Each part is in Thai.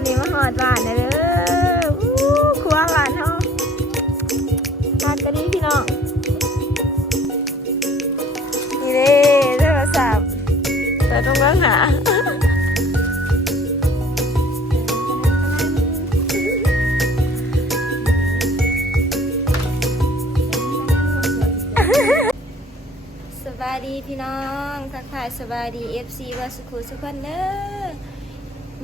อนนี้มาหอดบ้านนะเด้อครัวบ้านเฮาทานกันดีพี่น้องนี่เด้โทรศัพท์เปิดตรงนั้นหาสบายดีพี่น้องทักทายสบายดี FC ว่าสุขุสุขคนเด้อ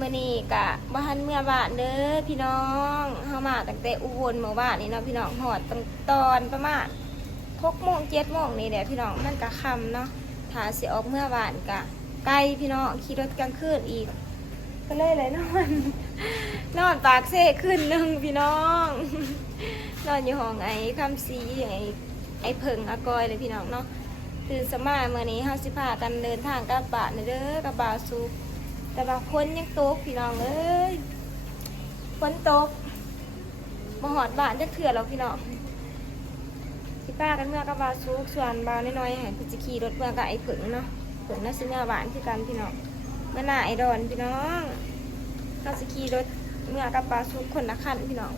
มื้อนี้กะบ้านเมื่อบ้านเด้อพี่น้องเฮามาตั้งแต่อุบลเมื่อวานนี่เนาะพี่น้องหอดตอนประมาณ6 โมง 7 โมงนี่แหละพี่น้องมันกะค่ำเนาะถ้าสิออกเมื่อบ้านกะไกลพี่น้องขี่รถกลางคืนอีกก็เลยนอนปากเซ่ขึ้นนึงพี่น้องนอนอยู่ห้องไอ้คำซีไอ้เพิ่งอากอยเลยพี่น้องเนาะตื่นสมาเมื่อนี้เฮาสิพากันเดินทางกลับบ้านเด้อกับบ่าวสุกแต่ว่าฝนยังตกพี่น้องเอ้ยฝนตกมาหอดบ้านจักเถื่อแล้วพี่น้องสิพากันเมื่อกับบ่าวสุกส่วนบ่าวน้อยๆให้เพิ่นสิขี่รถเมื่อกับไอ้เพิ่งเนาะเพิ่งน่าสิเมื่อบ้านคือกันพี่น้องเมื่อหน้าไอ้ดอนพี่น้องเฮาสิขี่รถเมื่อกับบ่าวสุกคนละคันพี่น้อง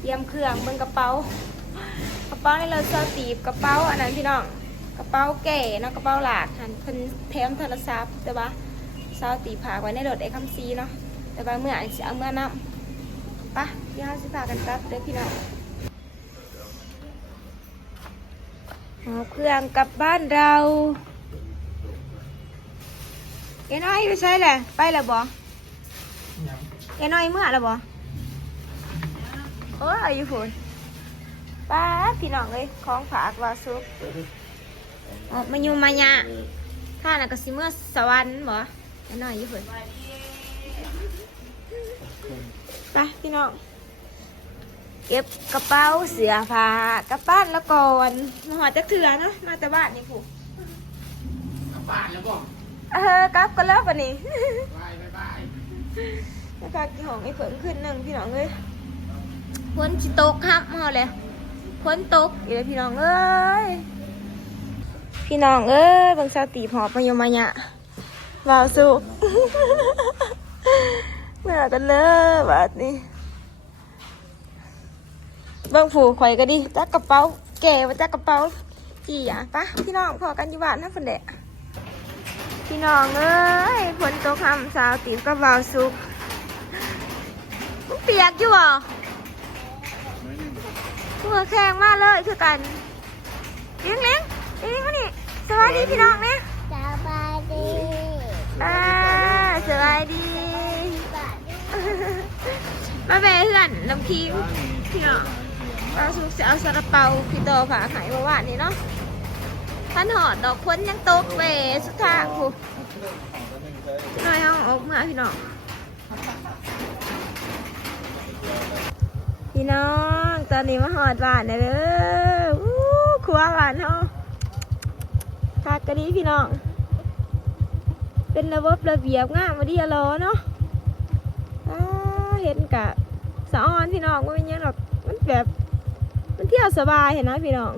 เตรียมเครื่องเบิ่งกระเป๋าในเราจะตีบกระเป๋าอันนั้นพี่น้องกระเป๋าแก่เนาะกระเป๋าหลากหันเพิ่นแถมโทรศัพท์แต่ว่าเซาตีผากไว้ในรถไอ้คำซีเนาะแต่ว่าเมื่อสิเอาเมื่อน้ำปะเดี๋ยวสิพากันกลับเด้อพี่น้องเอาเครื่องกลับบ้านเราแกน้อยไปใช่แหละไปแล้วบ่แกน้อยเมื่อแล้วบ่โอ้ยอยู่ฝุ่นป้าพี่น้องเลยของฝากว่าซุปมาอยู่มาเนี่ยถ้าน่ะก็สิเมื่อสวรรค์บ่แกน้อยอยู่ฝุ่นไปพี่น้องเก็บกระเป๋าเสื้อผ้ากลับบ้านแล้วก่อนมาหอดจักเถื่อเนาะมาแต่บ้านนี่ผู้กลับบ้านแล้วบ่กลับกันแล้วปะนี่บายแล้วก็กี่ห้องไอ้เพิ่งขึ้นหนึ่งพี่น้องเลยฝนสิตกครับมาเลยฝนตกอยู่เลยพี่น้องเอ้ยพี่น้องเอ้ยบางสาวตีหอบมาโยมาเนี่ยวาวสุกเมื่อกันเลยแบบนี้เบิ่งผูข่อยก็ดีจักกระเป๋าแก่ว่าจักกระเป๋าจีอ่ะปะพี่น้องพอกันอยู่บ้านนะคนเดะพี่น้องเอ้ยฝนตกคำสาวตีก็วาวสุกมันเปียกอยู่อ่ะตัวแข็งมากเลยคือกันเลี้ยงมานี่สวัสดีพี่น้องเนี่ยสบายดี สวัสดีมาแม่เพื่อนน้ำคิงพี่น้องเราสุกจะเอาซาลาเปาพี่โตฝาขายเมื่อวานนี้เนาะท่านหอดดอกพ้นยังตกเวสุดท้ายผู้น้อยห้องออกมาพี่น้องพี่น้องตอนนี้มาหอดบ้านเด้อครัวบ้านเฮาทาดกะดีพี่น้องเป็นระบบระเบียบงามมาดีอะล้อเนาะเห็นกะสะออนพี่น้องว่าเป็นยังหรอกมันแบบมันเที่ยวสบายเห็นนะพี่น้อง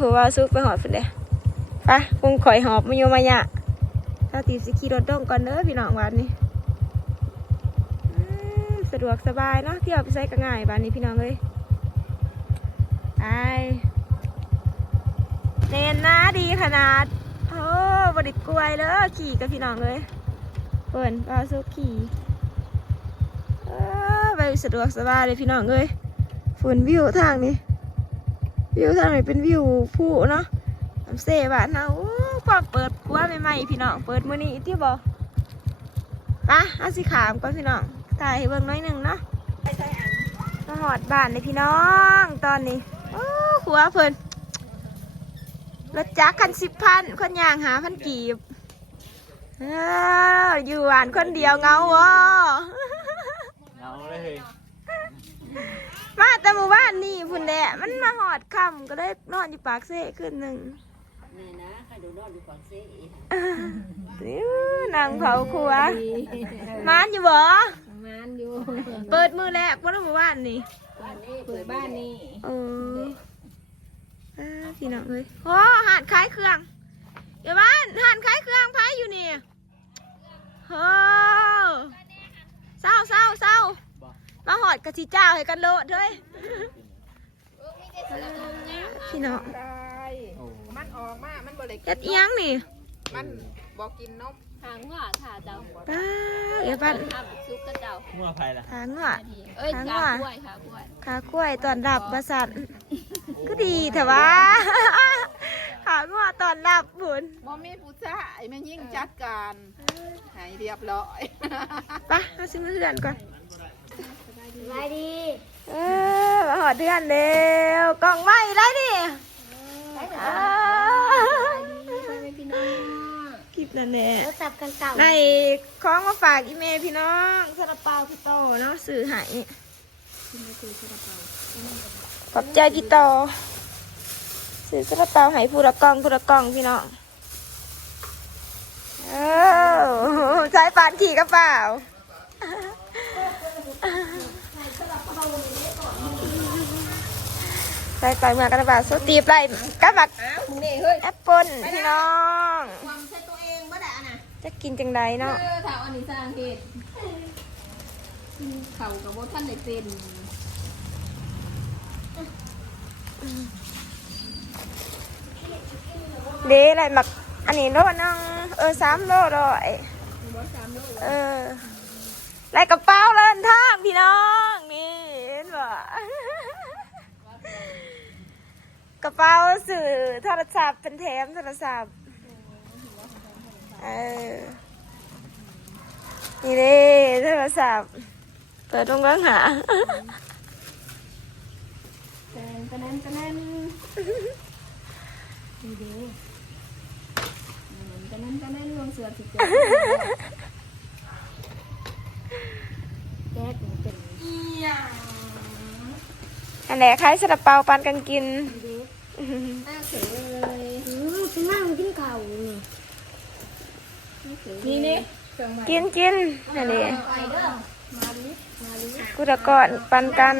หัวซุกไปหอดพุ่นเลยไปคงข่อยหอบมาโยมายะถ้าตีสิขี่รถดงก่อนเด้อพี่น้องวันนี้สะดวกสบายเนาะเที่ยวไปใช้ก็ง่ายบ้านนี้พี่น้องเลยไอเน้นนะดีขนาดโอ้บไดิกลวยเลยขี่กับพี่น้องเลยเปิ่นปลาซุกขี่ไปสะดวกสบายเลยพี่น้องเลยฝุ่นวิวทางนี้เป็นวิวผู้เนาะน้ำเสบ้านเราพอเปิดกลัวใหม่ๆพี่น้องเปิดมื้อนี้ที่บอกปะเอาสิขามก่อนพี่น้องถ่ายให้เบิ่งน้อยหนึ่งเนาะมาหอดบ้านเลยพี่น้องตอนนี้ขัวเพิ่นรถจักรคัน10,000คนย่าง5,000กีบอยู่บ้านคนเดียวเงาวะเลยมาแต่หมู่บ้านนี่พุ่นแดะมันมาหอดค่ำก็ได้นอนอยู่ปากเซ่ขึ้นหนึ่งนี่นะใครดูนอนอยู่ฝั่งเซ่นางเผาครัวมานอยู่บ่มานอยู่เปิดมือแรกว่าหมู่บ้านนี่เปิดบ้านนี่พี่น้องเลยโอ้หาดขายเครื่องอย่าบ้านหาดขายเครื่องพายอยู่นี่เฮ้ อดกะทิเจ้าให้กันโลดเฮ้ยพี่น้อง มันออกมามันบ่ได้ เฮ็ดเอียงนี่ มันบ่กินนม ทางหัวถ่าเจ้า ป้าเอ๋ปัน ทำซุปกระเจ้า มั่วไฟล่ะ หางว่ะ เอ้ย ทาง ขา หัว กล้วยขากล้วย ขากล้วยตอนรับประสันก็ดีแต่ว่า หางว่ะตอนรับบุญ บ่มีผู้ชายแม่ยิ่งจัดการให้เรียบร้อย ไปเอาซื้อมาเพื่อนก่อน สบายดี มาหอดเดือนเร็วกล่องไหม้ได้ดิคลิปนั่นแหละ แล้วสับกันเก่า ในของมาฝากอีเมลพี่น้องซาลาเปาพี่โตเนาะสื่อใหายขอบใจพี่โตสื่อซาลาเปาให้ผู้ละกล่องพี่น้องใช้ปานขี่กระเป๋าใส่ไปมากระบาดโซตีบไล่กระบาดแอปเปิ้ลพี่น้องจะกินจังใดเนาะ ถามอันนี้สร้างเหตุเข่ากับโบท่านได้เป็น เด้อะไรหมักอันนี้โลนึง3 โลด้วยไล่กระเป๋าเดินทางพี่น้องนี่เห็นบ่กระเป๋าสื่อโทรศัพท์เป็นแถมโทรศัพท์นี่เด้โทรศัพท์เปิดตรงกลางหา แตนนี่เด้ตะนั้นรวมเสือสิเจ้าแก๊กเป็น อันไหนคล้ายซาลาเปาปันกันกิน น่าเสือเลยเป็นนั่งกินเข่านี่นี่ กินอันนี้ ไปเด้อมาลิ กูตะก่อนปันกัน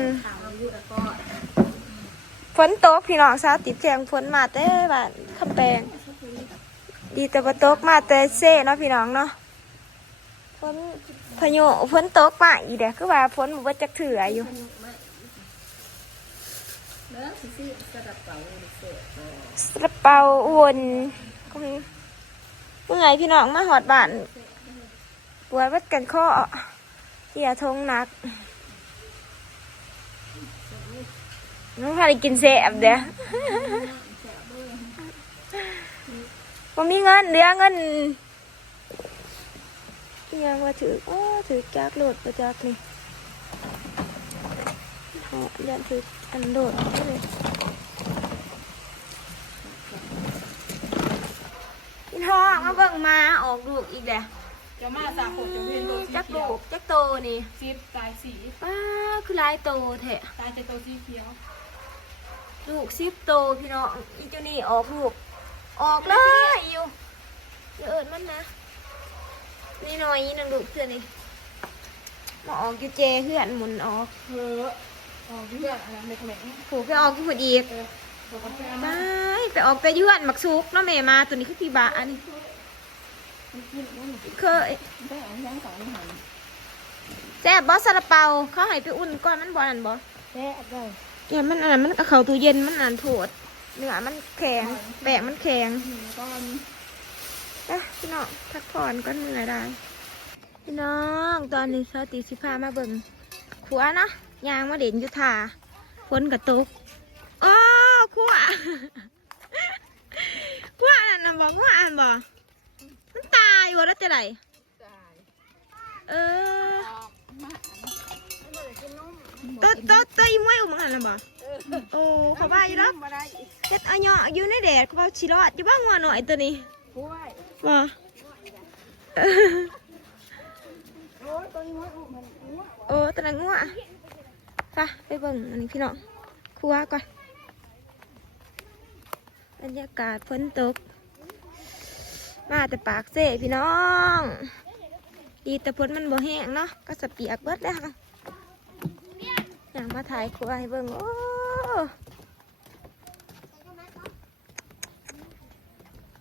ฝนตกพี่น้องสาวติดแจงฝนมาแต่บ้านคำแปงดีแต่ว่าตกมาแต่เซ่เนาะพี่น้องเนาะฝนพายุฝนตกมาอีเด้อคือว่าฝนบ่จักเถื่ออยู่ เด้อสิสลับเป่าเสือ ซาลาเปาวนก็มีเมื่อไงพี่น้องมาหอดบ้านปวดวัดกันข้อเสียทงหนักน้องพาไปกินเสบเด้อผมมีเงินเดือเงินยังว่าถือจากโหลดประจักนี่ยันถืออันโหลดเลยพี่น้องมาเบิ่งมาออกลูกอีกเด้อ จะมาจากผมจะเป็นตัวสี จัก เขี ลู ยว กจักโตนี่ ซีบตายสี ป้าคือลายโตแท้ ตายจะตัวสีเขียว ลูก10 โตพี่น้องอีเจ้านี่ออกลูกออกเลยอยู่เอิญมันนะนี่หน่อยนี่นึงลูกเพื่อนนี่มาออกอยู่เจเพื่อนหมุนออก เฮ้อออกเพื่อนอะไรในขนม ผูกไปออกที่ผุดอีก ตัวกาแฟ ไปออกแต่เยื่อนหมักซุกเนาะแม่มาตัวนี้คือพี่บาอันนี้เคย ได้อันยังสองหัน แซ่บบอสซาลาเปาเขาให้ไปอุ่นก่อนมันบ่อันบ่ แซ่บเลย แกมันอันนั้นมันก็เข้าตู้เย็นมันอันโผดเนื้อมันแข็งแปะมันแข็ง ก้อน พี่น้องพักผ่อนก็เหนื่อยได้พี่น้องตอนนี้เขาตี15มาเบิ่งขัวเนาะยางมาเด่นอยู่ท่าฝนกระตุกโอ้ขัวขัวอันนั้นบ่ขัวอันบ่มันตายบ่แล้วจะไหน ตาย เออ ออกมา ตัวอีมวยอุ้มหันน่ะบ่โอ้เขาว่าอยู่เนาะ มาได้ เฮ็ดเอาเหยาะอยู่ในแดดเขาว่าสิรอดอยู่บ้างงัวหน่อยตัวนี้ กล้วย บ่โอ้ตัวนั้นงัวไปเบิ่งอันนี้พี่น้องครัวก่อนบรรยากาศฝนตกมาแต่ปากเซ่พี่น้องดีแต่ฝนมันบ่แห้งเนาะก็สะเปียกเบิดแล้วค่ะอย่างมาถ่ายครัวให้เบิ่งโอ้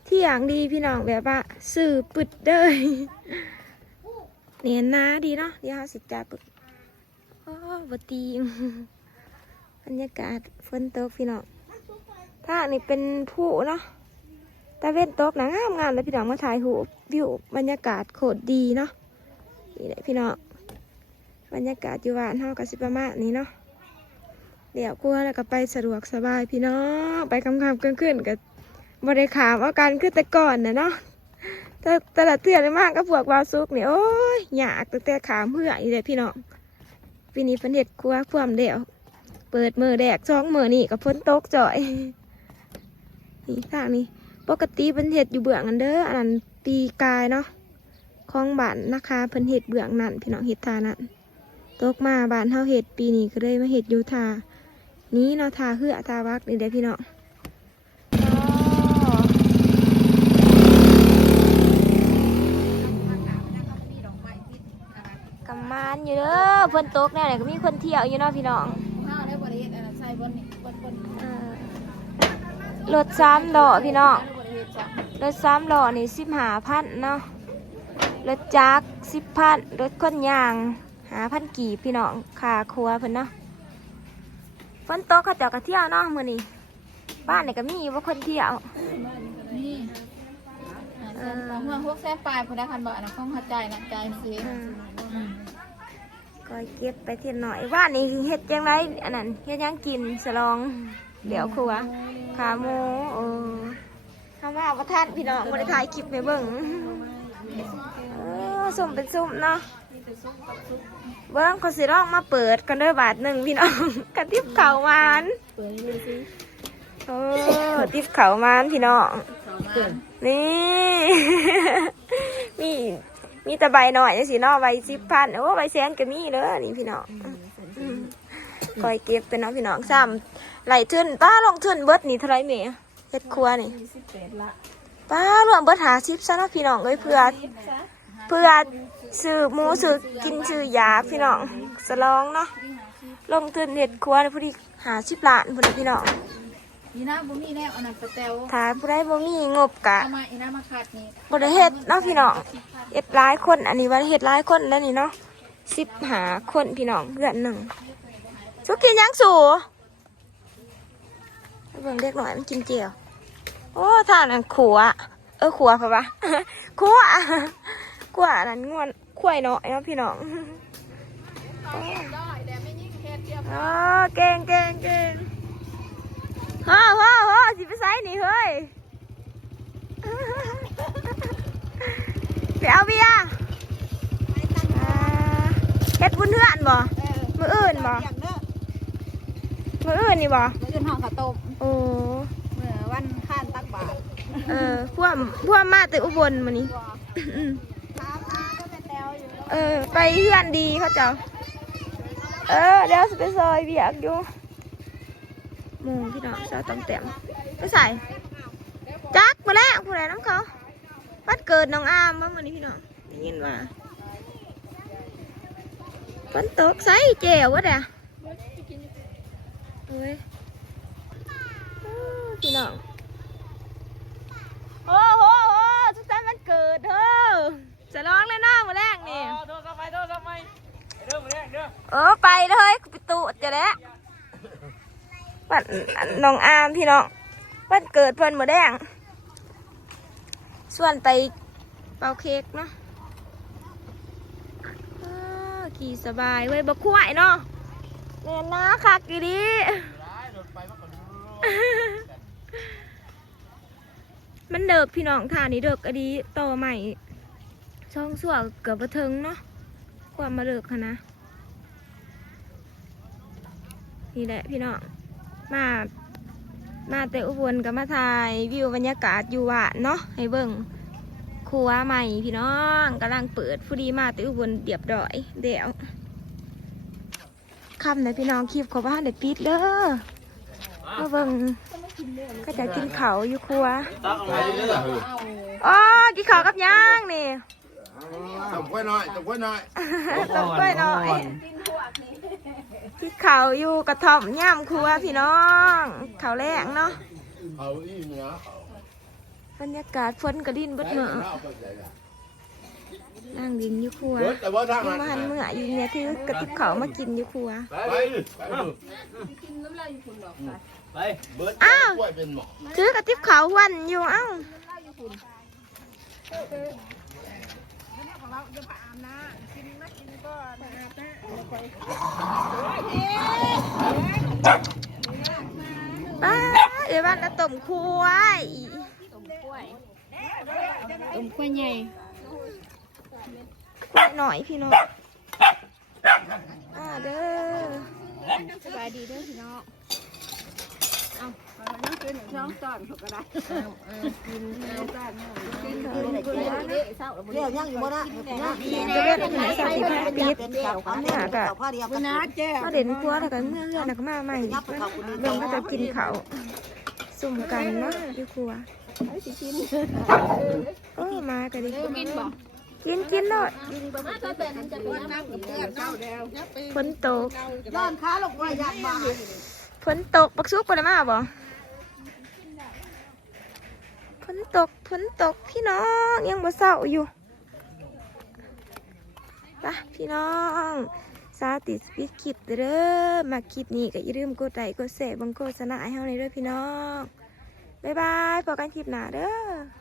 ที่อย่างดีพี่น้องแบบว่าสื่อปึดเด้ยเนียนนาดีเนาะเดี๋ยวเขาสิจ่าปึดโอ้ อ๋อบตีม บรรยากาศฝนตกพี่น้องถ้านี่เป็นผู้เนาะตะเวนตกนะงามเลยพี่น้องมาถ่ายรูปวิวบรรยากาศโคตรดีเนาะนี่แหละพี่น้องบรรยากาศอยู่บ้านเฮากับสิประมาณนี้เนาะเดี๋ยวกลัวแล้วก็ไปสะดวกสบายพี่น้องไปคำๆขึ้นๆกับบริขามเอาการขึ้นแต่ก่อนนะเนาะแต่ละเตือนมากก็พวกวาวซุกเนี่ยโอ้ยอยากแต่ขามเพื่ออีเลยพี่น้องปีนี้เพิ่นเฮ็ดครัวความเดียวเปิดมือแดกช่องมือนี่กับฝนตกจ่อยนี่ทางนี้ปกติเพิ่นเฮ็ดอยู่เบื้องอันเด้ออันนั้นปีกายเนาะของบ้านนะคะเพิ่นเฮ็ดเบื้องนั่นพี่น้องเฮ็ดทานั่นตกมาบ้านเฮาเฮ็ดปีนี้ก็เลยมาเฮ็ดอยู่ทานี้เนาะทาเหือทาวักนี่เด้อพี่น้องกำมานอยู่เด้อฝนตกแน่เลยก็มีคนเที่ยวอยู่เนาะพี่น้อง ข้าวได้บริเวณอะไรใส่บนนี่บน รถ3 ล้อพี่น้อง บริเวณจ้ะ รถ3 ล้อนี่15,000เนาะรถจักร10,000รถคนยาง5,000กีบพี่น้องค่าครัวเพิ่นเนาะฝนตกเขาเจ้าก็เที่ยวเนาะมื้อนี้บ้านนี่ก็มีอยู่ว่าคนเที่ยว นี่เมืองพวกแซ่ปลายพุทธคันบ่อนะข้องหัดใจนะใจสิ ก็เก็บไปเทียนหน่อยว่านี่เฮ็ดยังไงอันนั้นเฮ็ดยังกินสลองเดี๋ยวครัวขาหมูทำว่าประทานพี่น้องบริถ่ายคลิปไปเบิ่งสุ่มเป็นสุ่มเนาะเบิ่งคนสิร้องมาเปิดกันเด้อบาทหนึ่งพี่น้องกระติบเข่าวานเปิดเลยสิติบเข่าวานพี่น้องนี่มีแต่ใบหน่อยสิเนาะใบ10,000โอ้ใบ100,000ก็มีเด้อนี่พี่น้องคอยเก็บเป็นเนาะพี่น้องซ้ำไหลทุนป้าลงทุนเบิดนี่เท่าไรเมย์เฮ็ดครัวนี่ป้ารวมเบิด50ซะเนาะพี่น้องเอ้ยเพื่อซื้อหมูซื้อกินซื้อยาพี่น้องสลองเนาะลงทุนเฮ็ดครัวพอดี50 ล้านพุ่นพี่น้อง อีน่าบ่มีแน่อันนั้นปลาแตว ถ้าผู้ใดบ่มีงบกะ เอามาอีน่ามาขาดนี่ บ่ได้เฮ็ดเนาะพี่น้องเฮ็ดหลายคนอันนี้ว่าเฮ็ดหลายคนแล้วนี่เนาะ15 คนพี่น้องเพื่อนหนึ่งสุกินยังสู่เบิ่งเด็กหน่อยมันกินเจียวโอ้ท่านั้นขัวขัวเปล่าวะ ขัวนั่นง่วนข่วยเนาะเนาะพี่น้องอ๋อเก่งฮ่าสิไปไสนี่เฮ้ย ไปเอาเบียร์เฮ็ดบุญเฮือนบ่มื้ออื่นบ่มื้ออื่นนี่บ่ มื้ออื่นห้องข้าวต้ม โอ้ มื้อวันข้านตักบาตร พวกมาแต่อุบลมื้อนี้ ก็แม่แตวอยู่ ไปเฮือนดีเขาเจ้าเดี๋ยวสิไปซอยเบียกอยู่หมู่พี่น้องซอยต้มแต้มไปใส่จักมาแล้วผู้ใดน้องเขาวันเกิดน้องอามบ่มื้อนี้พี่น้องได้ยินว่าฝนตกใส่แจ๋ววะเด้อโอ้ยพี่น้องโอ้โหสุขสันต์วันเกิดเด้อจะร้องเลยเนาะมื้อแรกนี่ โทษไปเด้อมาแรกเด้อ ไปเลยไปตูดจะแล้ววันน้องอามพี่น้องวันเกิดเพิ่นมื้อแดงส่วนไปเป่าเค้กเนาะขี่สบายเว้ยบ่คุ้ยเนาะเนียนนะคักอีดีมันเดิกพี่น้องท่านี้เดิกอดีต่อใหม่ช่องสั่วเกือบบ่ถึงเนาะความมาเดิกค่ะนะนี่แหละพี่น้องมาแต่อุบลกับมาถ่ายวิวบรรยากาศอยู่ว่านเนาะให้เบิ่งครัวใหม่พี่น้องกำลังเปิดฟูดีมาแต่อุบลเดียบดอยเดี๋ยวคำไหนพี่น้องคลิปเขาบ้านเดี๋ยวปิดเด้อมาเบิ่งก็จะกินเขาวอยู่ครัวอ๋อกินเขาวกับย่างนี่ ตบกล้วยหน่อย ตบกล้วยหน่อยกินเขาวอยู่กระท่อมย่ำครัวพี่น้องเขาวแรงเนาะ เอาอีกนะ บรรยากาศฝนกระดิ่นเบิดเหนือนั่ง งดินอยู่ครัว เบิดแต่ว่าทาง ยัง นั้น มาหันเมื่ออยู่เนี่ยที่กระติบเขาวมากินอยู่ครัว ไป ไป เบิด อ้าว กล้วยเป็นหมอ ถือกระติบเขาววันอยู่เอ้าป้าเดี๋ยววันละต้มควาย ต้มกล้วยใหญ่ ควายหน่อยพี่น้องเด้อ สบายดีเด้อพี่น้อง น้องตอนเขาก็ได้ เรียกยังอยู่บ่นะ จะเล่นหาสาวที่พาปีด เป็นเก่าเขาเนี่ยเก่าผ้าเดียวกัน นะแจ้ มาเด่นครัวแล้วก็เมื่อเพื่อนแล้วก็มาใหม่เบิ่งก็จะกินเขาวสุ่มกันเนาะอยู่ครัวมาก็ดี กินบ่ กินเลย มาตาเป็นจะเป็นน้ำ เพื่อนเจ้าเดียว ฝนตก ย้อนขาลงไปยัดมา ฝนตกปักซุกไปแล้วมาบ่ฝนตกพี่น้องยังบ่เศร้าอยู่ไปพี่น้องสาติสปิดคลิปเด้อมาคลิปนี้ก็อย่าลืมกดไลค์กดแชร์บังโฆษณาให้เฮาในเด้อพี่น้องบ๊ายบายพบกันคลิปหน้าเด้อ